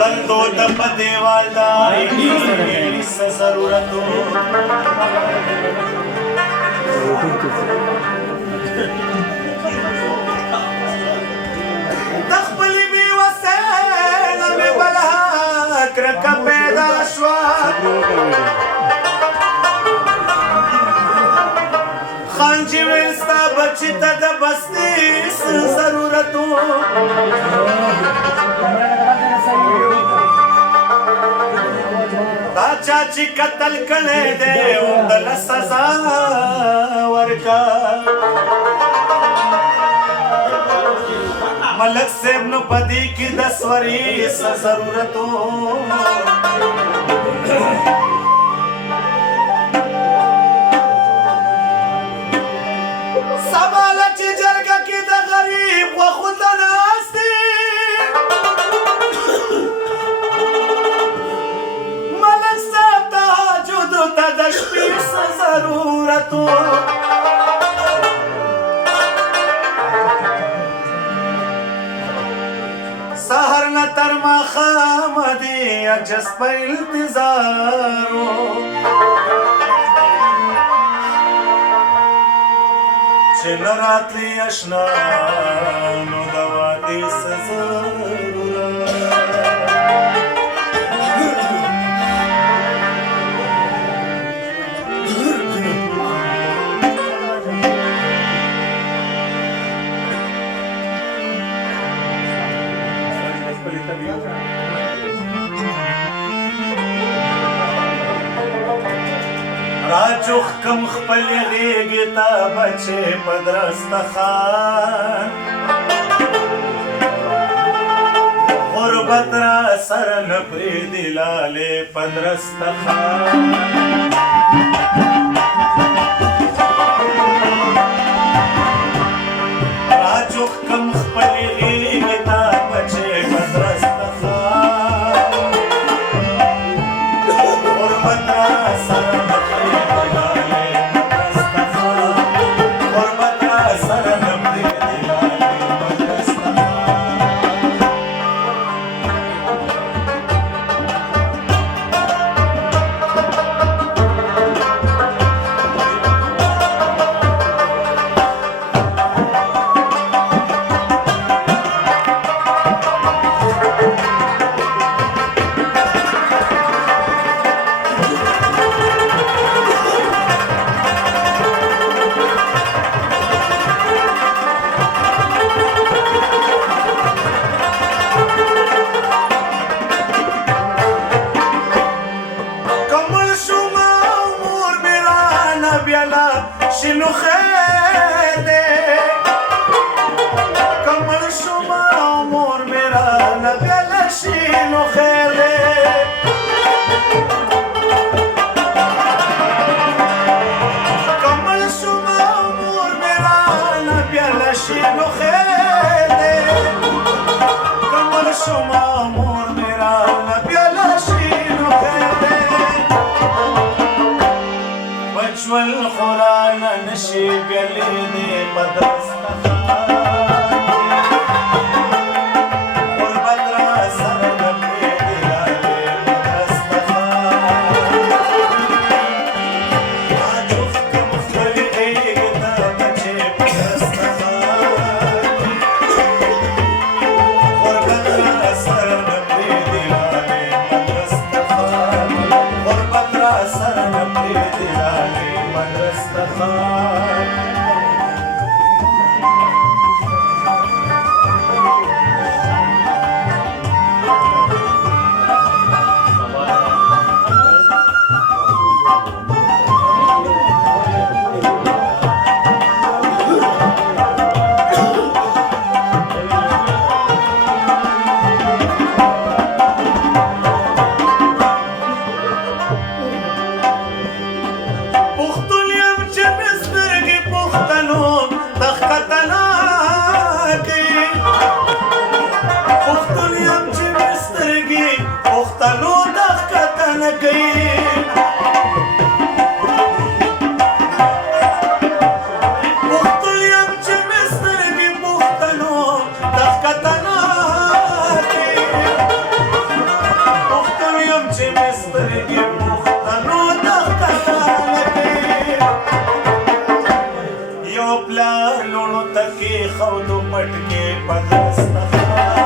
ړندو ته په دیوال دایي څه ضرورت و د خپلې بېوسۍ نه مې بله کرکه پیدا شوه خان چې ویل ستا بچي ته د بستې څه ضرورت و دا چا چې قتل کړی دی همدله سزا ورکړه ملک صاحب نو په دې کې د سوري څه ضرورت و سباله چې جرګه کې د غریب غوښو ته ناست دي ملک صاحب تهجدو ته د شپې څه ضرورت و سهر نه تر ماښامه دې عجز په انتظار و چې نه راتلې اشنا نو د وادې څه ضرورت راجوخ کم خپل غیږې ته بچې په درستخان غربت را سره نه پرېږدي لالې په درستخان راجوخ کم خپل غیږې ته بچې په درستخان غربت را سره شنو خیر دی کمل شما عمر میرا نبیالا شنو خیر دی کمل شما عمر میرا نبیالا شنو خیر دی کمل شما عمر میرا نبیالا شنو خیر دی بجول قرآن نشي بيليني بدرستخان غربت را سره نه پرېږدي لالې بدرستخان راجوخ کم خپلې غېږې ته بچې په درستخان غربت را سره نه پرېږدي لالې بدرستخان غربت را سره نه پرېږدي لالې بدرستخان یو پلار لوڼو ته کېښودو پټکې په دسترخوان